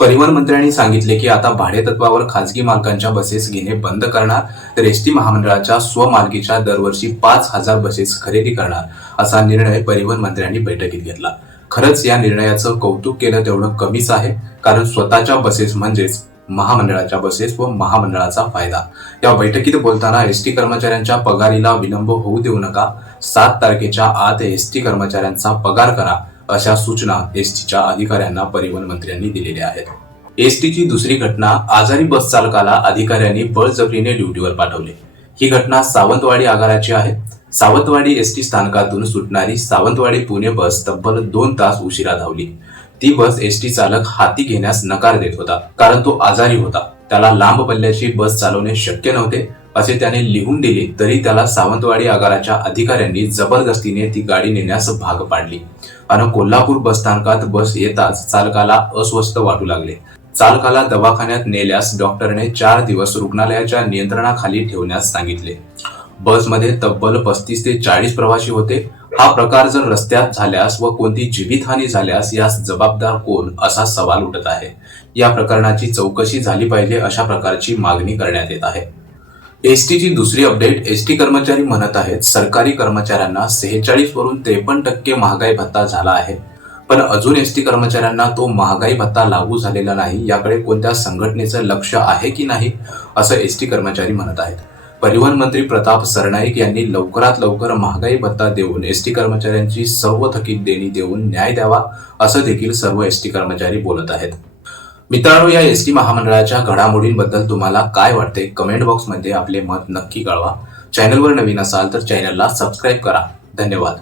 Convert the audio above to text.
परिवहन मंत्र्यांनी सांगितले की आता भाडेतत्वावर खासगी मालकांच्या बसेस घेणे बंद करणार तर एसटी महामंडळाच्या स्वमालकीच्या दरवर्षी पाच हजार बसेस खरेदी करणार असा निर्णय परिवहन मंत्र्यांनी बैठकीत घेतला. खरंच या निर्णयाचं कौतुक केलं तेवढं कमीच आहे कारण स्वतःच्या बसेस म्हणजेच महामंडळाच्या बसेस व महामंडळाचा फायदा. या बैठकीत बोलताना एसटी कर्मचाऱ्यांच्या पगारीला विलंब होऊ देऊ नका सात तारखेच्या आत एसटी कर्मचाऱ्यांचा पगार करा अशा सूचना एसटीच्या अधिकाऱ्यांना परिवहन मंत्र्यांनी दिलेल्या आहेत. एसटीची दुसरी घटना आजारी बस चालकाला अधिकाऱ्यांनी बळजबरीने ड्युटीवर पाठवले. ही घटना सावंतवाडी आगाराची आहे. सावंतवाडी एसटी स्थानकातून सुटणारी सावंतवाडी पुणे बस तब्बल दोन तास उशिरा धावली. ती बस एसटी चालक हाती घेण्यास नकार देत होता कारण तो आजारी होता. त्याला लांब पल्ल्याची बस चालवणे शक्य नव्हते. असे त्याने लिहून दिले तरी त्याला सावंतवाडी आगाराच्या अधिकाऱ्यांनी जबरदस्तीने ती गाडी नेण्यास भाग पाडली. आणि कोल्हापूर बसस्थानकात बस येताच चालकाला अस्वस्थ वाटू लागले. चालकाला दवाखान्यात नेल्यास डॉक्टरने चार दिवस रुग्णालयाच्या नियंत्रणाखाली ठेवण्यास सांगितले. बसमध्ये तब्बल पस्तीस ते चाळीस प्रवासी होते. हा प्रकार जर रस्त्यात झाल्यास व कोणती जीवितहानी झाल्यास यास जबाबदार कोण असा सवाल उठत आहे. या प्रकरणाची चौकशी झाली पाहिजे अशा प्रकारची मागणी करण्यात येत आहे. एसटीची दुसरी अपडेट एसटी कर्मचारी म्हणत आहेत सरकारी कर्मचाऱ्यांना सेहेचाळीस वरून त्रेपन्न टक्के महागाई भत्ता झाला आहे. पण अजून एसटी कर्मचाऱ्यांना तो महागाई भत्ता लागू झालेला नाही याकडे कोणत्या संघटनेचं लक्ष आहे की नाही असं एसटी कर्मचारी म्हणत आहेत. परिवहन मंत्री प्रताप सरनाईक यांनी लवकरात लवकर महागाई भत्ता देऊन एसटी कर्मचाऱ्यांची सर्व थकीत देणी देऊन न्याय द्यावा असं देखील सर्व एसटी कर्मचारी बोलत आहेत. मित्रांनो या एस टी महामंडळाच्या घडामोडींबद्दल तुम्हाला काय वाटते कमेंट बॉक्समध्ये आपले मत नक्की कळवा. चॅनलवर नवीन असाल तर चॅनलला सबस्क्राईब करा. धन्यवाद.